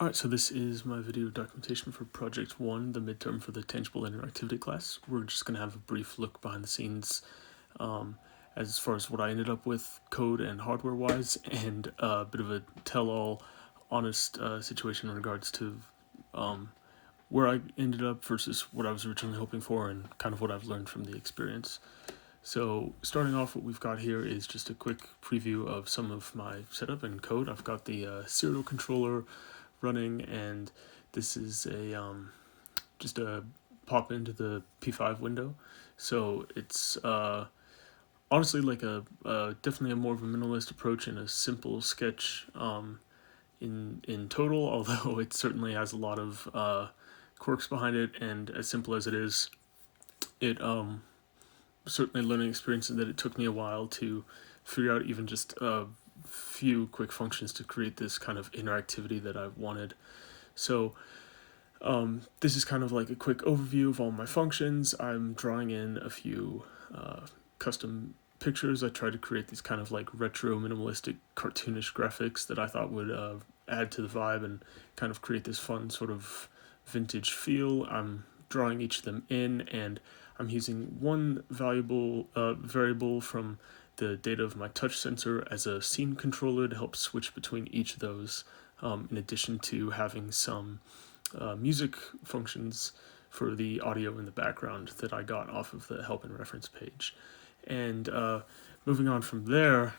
Alright, so this is my video documentation for Project 1, the midterm for the Tangible Interactivity class. We're just going to have a brief look behind the scenes as far as what I ended up with code and hardware-wise, and a bit of a tell-all, honest situation in regards to where I ended up versus what I was originally hoping for and kind of what I've learned from the experience. So starting off, what we've got here is just a quick preview of some of my setup and code. I've got the serial controller running, and this is a just a pop into the P5 window. So it's honestly like a definitely a more of a minimalist approach and a simple sketch in total, although it certainly has a lot of quirks behind it, and as simple as it is, it certainly a learning experience in that it took me a while to figure out even just a few quick functions to create this kind of interactivity that I wanted. So this is kind of like a quick overview of all my functions. I'm drawing in a few custom pictures. I tried to create these kind of like retro minimalistic cartoonish graphics that I thought would add to the vibe and kind of create this fun sort of vintage feel. I'm drawing each of them in, and I'm using one variable from the data of my touch sensor as a scene controller to help switch between each of those, in addition to having some music functions for the audio in the background that I got off of the help and reference page. And moving on from there,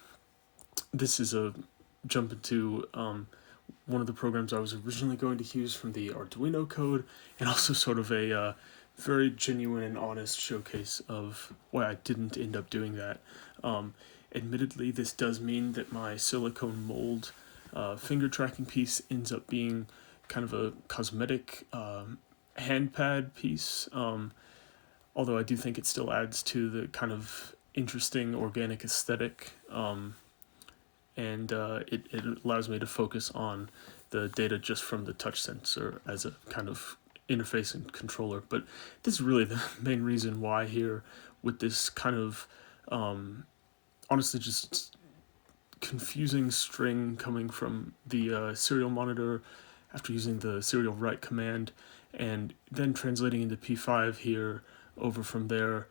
this is a jump into one of the programs I was originally going to use from the Arduino code, and also sort of a very genuine and honest showcase of why I didn't end up doing that. Admittedly, this does mean that my silicone mold finger tracking piece ends up being kind of a cosmetic hand pad piece, although I do think it still adds to the kind of interesting organic aesthetic, and it allows me to focus on the data just from the touch sensor as a kind of interface and controller. But this is really the main reason why here, with this kind of honestly just confusing string coming from the serial monitor after using the serial write command, and then translating into P5 here over from there,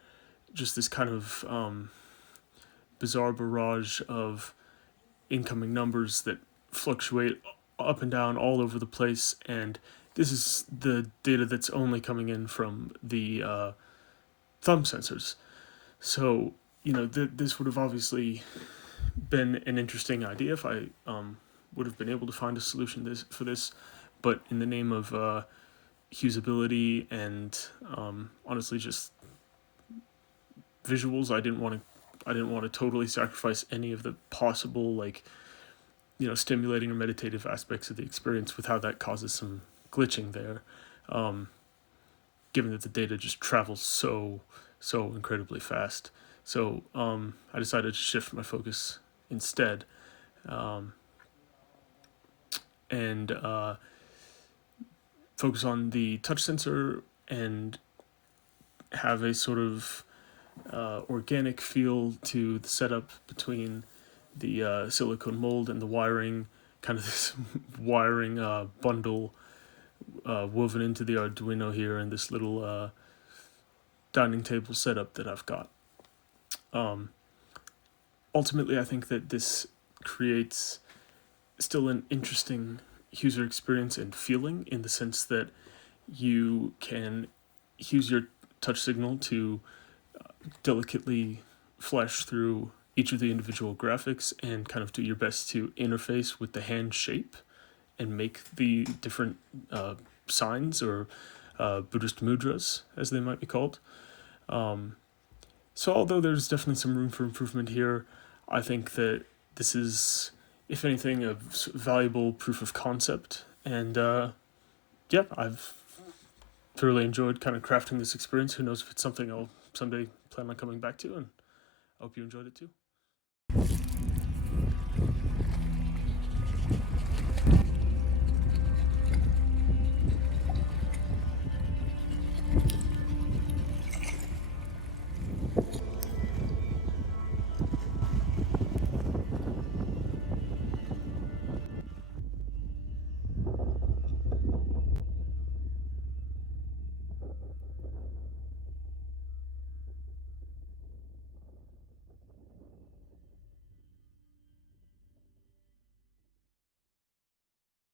just this kind of bizarre barrage of incoming numbers that fluctuate up and down all over the place, and this is the data that's only coming in from the thumb sensors. So, this would have obviously been an interesting idea if I would have been able to find a solution for this, but in the name of usability and honestly just visuals, I didn't want to totally sacrifice any of the possible stimulating or meditative aspects of the experience with how that causes some glitching there, given that the data just travels so incredibly fast. So I decided to shift my focus instead, and focus on the touch sensor and have a sort of organic feel to the setup between the silicone mold and the wiring, kind of this wiring bundle woven into the Arduino here, and this little dining table setup that I've got. Ultimately, I think that this creates still an interesting user experience and feeling, in the sense that you can use your touch signal to delicately flash through each of the individual graphics and kind of do your best to interface with the hand shape and make the different signs, or Buddhist mudras, as they might be called. So although there's definitely some room for improvement here, I think that this is, if anything, a valuable proof of concept. And I've thoroughly enjoyed kind of crafting this experience. Who knows if it's something I'll someday plan on coming back to, and I hope you enjoyed it too.